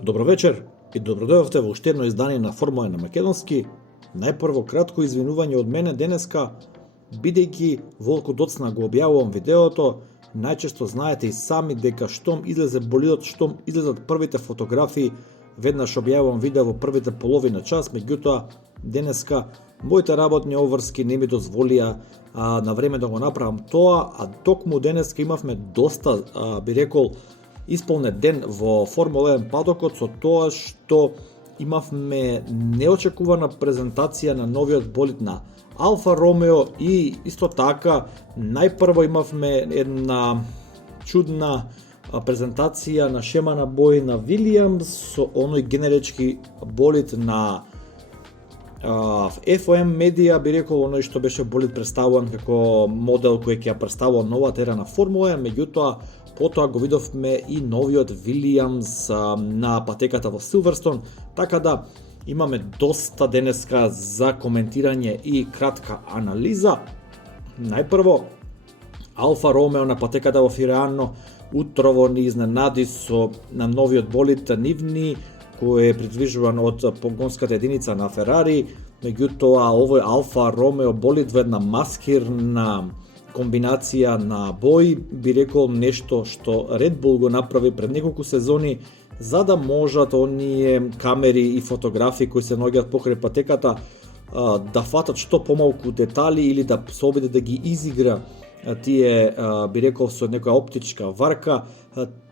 Добро вечер и добродојавте во уште едно издание на Формула на македонски. Најпрво кратко извинување од мене денеска, бидејќи волку доцна го објавувам видеото. Најчесто знаете и сами дека штом излезе болидот, штом излезат првите фотографии, веднаш објавувам видео во првите половина час, меѓутоа денеска моите работни обврски не ми дозволија на време да го направам тоа, а токму денеска имавме доста, би рекол, исполнет ден во Формула 1 падокот со тоа што имавме неочекувана презентација на новиот болид на Алфа Ромео и исто така најпрво имавме една чудна презентација на шема на бои на Вилијамс со оној генерички болид на FOM медија, би рекол, оној што беше болид представуван како модел кој ќе ја представува новата ера на Формула 1, меѓутоа потоа го видовме и новиот Вилијамс на патеката во Силверстон, така да имаме доста денеска за коментирање и кратка анализа. Најпрво, Алфа Ромео на патеката во Фиреано утрово ни изненади со на новиот болид нивни, кој е придвижуван од погонската единица на Ферари, меѓутоа овој Алфа Ромео болид во една маскирна комбинација на бои, би рекол нешто што Red Bull го направи пред неколку сезони, за да можат оние камери и фотографии кои се наоѓаат покрај патеката да фатат што помалку детали или да се обиде да ги изигра тие, би рекол, со некоја оптичка варка,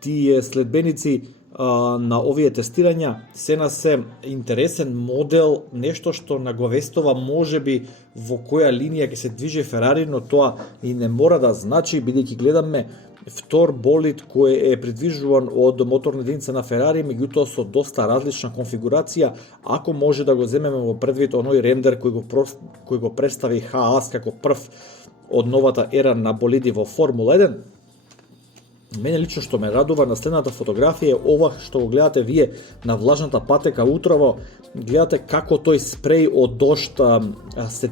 тие следбеници на овие тестирања се на се интересен модел, нешто што наговестува можеби во која линија ќе се движи Ферари, но тоа и не мора да значи, бидејќи гледаме втор болид кој е придвижуван од моторна единица на Ферари, меѓутоа со доста различна конфигурација, ако може да го земеме во предвид оној рендер кој го представи Хаас како прв од новата ера на болиди во Формула 1. Мене лично што ме радува на следната фотографија е ова што го гледате вие на влажната патека утрово. Гледате како тој спреј од дожд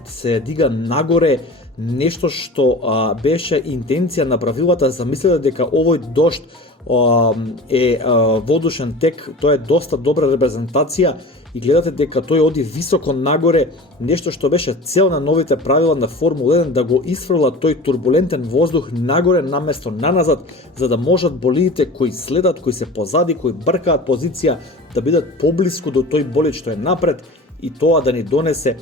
се дига нагоре, нешто што беше интенција на правилата. Замислете дека овој дожд е водушен тек, тоа е доста добра репрезентација и гледате дека тој оди високо нагоре, нешто што беше цел на новите правила на Формула 1, да го исфрла тој турбулентен воздух нагоре наместо наназад, за да можат болидите кои следат, кои се позади, кои бркаат позиција, да бидат поблиску до тој болид што е напред и тоа да ни донесе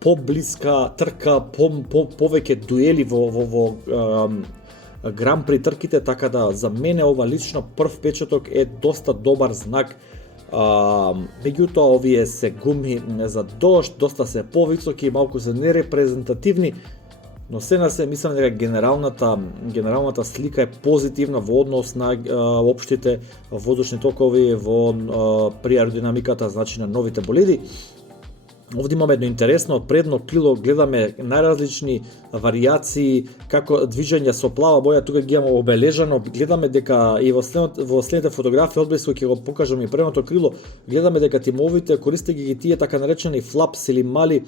поблиска трка, повеќе дуели во Гран при трките, така да за мене ова лично прв печаток е доста добар знак. Меѓутоа овие се гуми за дожд, доста се повисоки, малку се нерепрезентативни, но се на се мислам дека генералната слика е позитивна во однос на општите воздушни токови при аеродинамиката, значи на новите болиди. Овде имаме едно интересно предно крило, гледаме најразлични варијации, како движење со плава боја, тука ги имаме обележано, гледаме дека и во следните фотографии одблиску ќе го покажам и предното крило, гледаме дека тимовите користејќи ги тие така наречени флапс или мали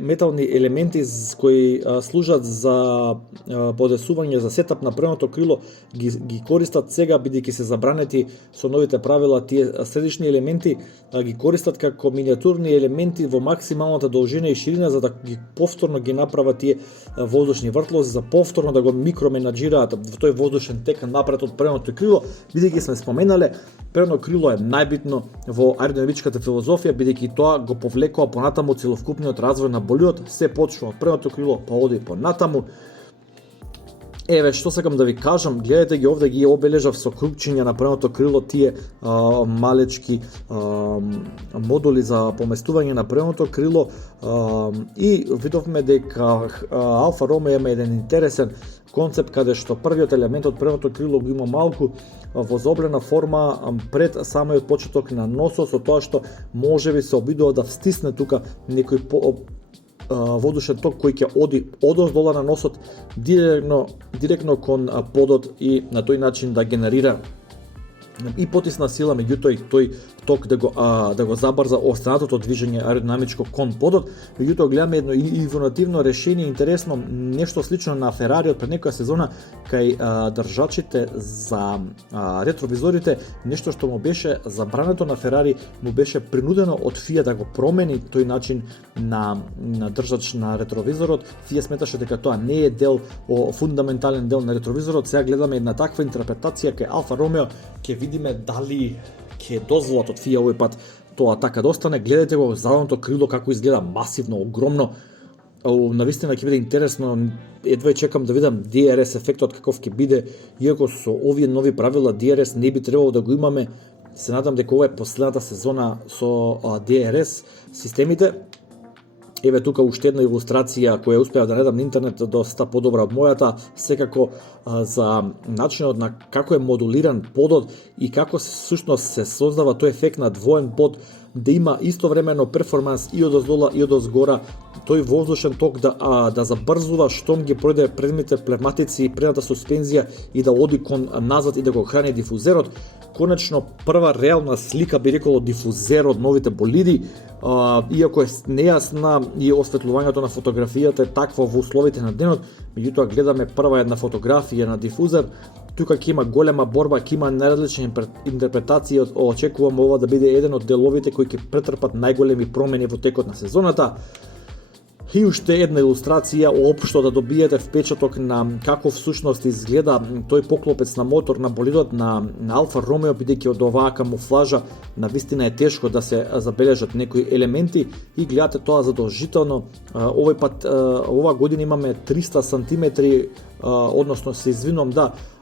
метални елементи кои служат за подесување за сетап на предното крило, ги користат сега, бидејќи се забранети со новите правила. Тие средишни елементи ги користат како миниатурни елементи во максималната должина и ширина, за да ги повторно ги направат тие воздушни вртлози, за повторно да го микроменаџираат во тој воздушен тек напред од предното крило, бидејќи сме споменале, предно крило е најбитно во аеродинамичката филозофија, бидејќи тоа го повлекува понатаму целокупниот развој на болидот, се почнува од предното крило, па оди понатаму. Еве, што сакам да ви кажам, гледате ги овде, ги обележав со крупчиња на предното крило тие малечки модули за поместување на предното крило и видовме дека Алфа Ромео има еден интересен концепт каде што првиот елемент од предното крило го има малку во заоблена форма пред самиот почеток на носот, со тоа што можеби се обидува да встисне тука некој водушен ток кој ќе оди одоздола на носот директно кон подот и на тој начин да генерира и потисна сила, меѓутоа и тој ток да го забрза останатото движење аеродинамичко кон подот. Меѓутоа гледаме едно инновативно решение, интересно, нешто слично на Ферари од пред некоја сезона кај држачите за ретровизорите, нешто што му беше забрането на Ферари, му беше принудено од FIA да го промени тој начин на држач на ретровизорот. FIA сметаше дека тоа не е фундаментален дел на ретровизорот. Сега гледаме една таква интерпретација кај Алфа Ромео, ќе видиме дали ќе дозволат од FIA овој пат тоа така да остане. Гледајте го задното крило како изгледа масивно, огромно. Навистина ќе биде интересно, едва чекам да видам DRS ефектот каков ќе биде, иако со овие нови правила DRS не би требало да го имаме. Се надам дека ова е последната сезона со DRS системите. Еве тука уште една илустрација која успеав да најдам на интернет, доста подобра од мојата, секако за начинот на како е модулиран подот и како всушност се создава тој ефект на двоен под, да има истовремено перформанс и одоздола и одозгора, тој воздушен ток да забрзува штом ги пројде предните пневматици и предната суспензија и да оди кон назад и да го храни дифузерот. Конечно, прва реална слика би рекол од дифузер од новите болиди, иако е нејасна и осветлувањето на фотографијата е такво во условите на денот, меѓутоа гледаме прва една фотографија на дифузер. Тука ќе има голема борба, ќе има најразлични интерпретации, очекувам ова да биде еден од деловите кои ќе претрпат најголеми промени во текот на сезоната. И уште една илустрација, општо да добиете впечаток на како всушност изгледа тој поклопец на мотор на болидот на Алфа Ромео, бидејќи од оваа камуфлажа навистина е тешко да се забележат некои елементи и гледате тоа задолжително. Овој пат, оваа година имаме 300 сантиметри, односно се извинувам,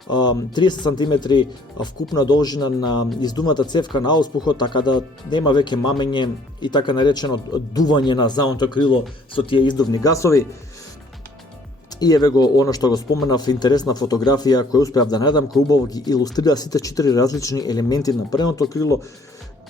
30 сантиметри вкупна должина на издувната цевка на ауспухот, така да нема веќе мамење и така наречено дување на задното крило со тие издувни гасови. И еве го оно што го споменав, интересна фотографија која успеав да најдам, која убаво ги илустрира сите 4 различни елементи на предното крило.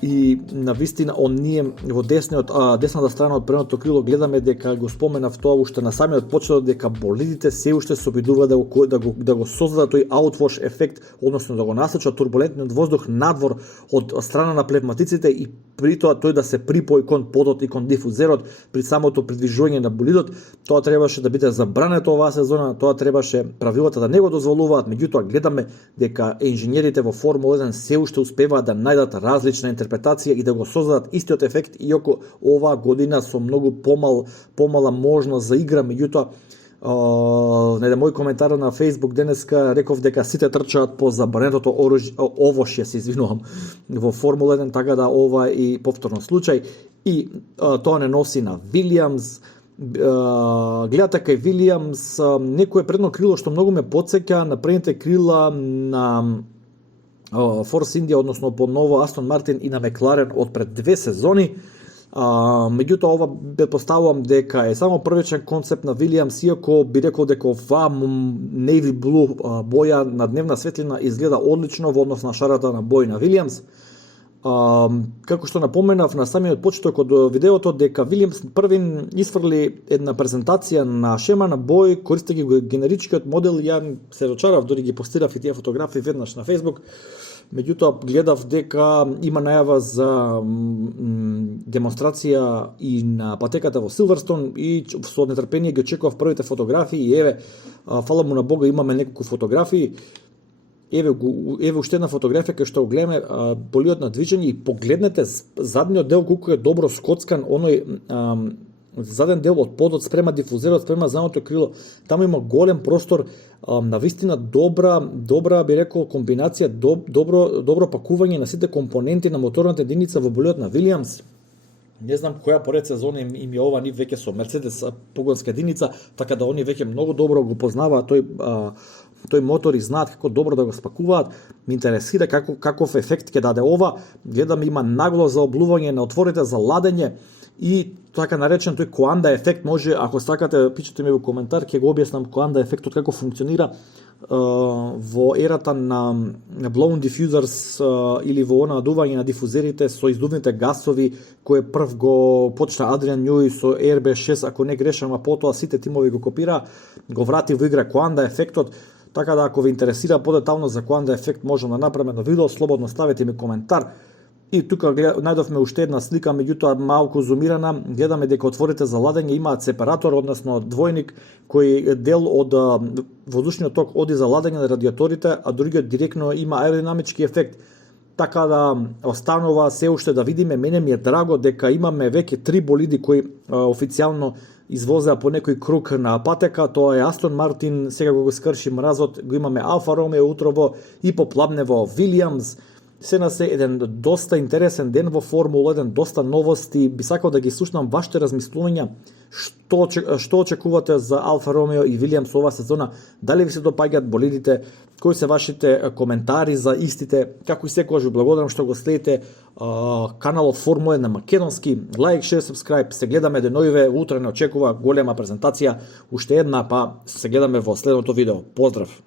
И навистина оние во десната страна од предното крило гледаме дека го споменав тоа уште на самиот почеток, дека болидите се уште се обидуваат да го создадат тој outwash ефект, односно да го насочат турбулентниот воздух надвор од страна на пневматиците и при тоа тој да се припои кон подот и кон дифузерот при самото придвижување на болидот. Тоа требаше да биде забрането оваа сезона, тоа требаше правилата да не го дозволуваат, меѓутоа гледаме дека инженерите во Формула 1 се уште успеваат да најдат различна интерпретација и да го создадат истиот ефект, иако оваа година со многу помала можност за игра, меѓутоа на еден мој коментар на Facebook денеска реков дека сите трчаат по забранетото овошје, се извинувам, во Формула 1, така да ова е и повторно случај и тоа не носи на Вилијамс. Гледате кај Вилијамс некое предно крило што многу ме потсеќа на предните крила на Форс Индија, односно по ново Астон Мартин и на Мекларен од пред 2 сезони. Меѓутоа ова претпоставувам дека е само првичен концепт на Вилијамс, иако би рекол дека оваа navy blue боја на дневна светлина изгледа одлично во однос на шарата на бој на Вилијамс. Како што напоменав на самиот почеток од видеото, дека Вилијамс првин isfrли една презентација на шема на бој, користејќи го генеричкиот модел. Ја се рачарав, дори ги постирав и тие фотографии веднаш на Facebook. Меѓутоа гледав дека има најава за демонстрација и на патеката во Силверстон и со нетрпение ги очекував првите фотографии и еве, фала му на Бога, имаме неколку фотографии. Еве уште една фотографија кај што го гледаме болидот на движење и погледнете задниот дел колку е добро скоцкан, оној заден дел од подот спрема дифузерот, спрема задното крило. Таму има голем простор, навистина добра би рекол комбинација, добро пакување на сите компоненти на моторната единица во болидот на Вилијамс. Не знам која поред сезона им е ова, ни веќе со Мерцедес погонска единица, така да они веќе многу добро го познаваат тој мотор и знаат како добро да го спакуваат. Ме интересира каков ефект ќе даде ова. Гледам има нагло за облување на отворите за ладење и така наречен тој Коанда ефект. Може, ако сакате, пишете ми во коментар, ќе го објаснам Коанда ефектот како функционира во ерата на blown diffusers или во надување на дифузерите со издувните гасови, кој прв го почна Адриан Њуи со RB6, ако не грешам, а потоа сите тимови го копира, го врати во игра Коанда ефектот. Така да, ако ви интересира подетално за кој ефект можам да направиме на видео, слободно ставете ми коментар. И тука најдовме уште една слика, меѓутоа малку зумирана. Гледаме дека отворите за ладење имаат сепаратор, односно двојник, кој дел од воздушниот ток оди за ладење на радиаторите, а другиот директно има аеродинамички ефект. Така да останува се уште да видиме. Мене ми е драго дека имаме веќе 3 болиди кои официјално извозеа по некој круг на патека. Тоа е Астон Мартин, сега го скрши мразот, го имаме Алфа Ромео утрово и попладнево Вилијамс. Се на се еден доста интересен ден во Формула 1, доста новости. Би сакал да ги слушнам вашите размислувања. Што очекувате за Алфа Ромео и Вилијамс ова сезона? Дали ви се допаѓаат болидите? Кои се вашите коментари за истите? Како и секогаш ви благодарам што го следите каналот Формула 1 на македонски. Лайк, шер, сабскрајб. Се гледаме деноиве, утре не очекува голема презентација. Уште една, па се гледаме во следното видео. Поздрав!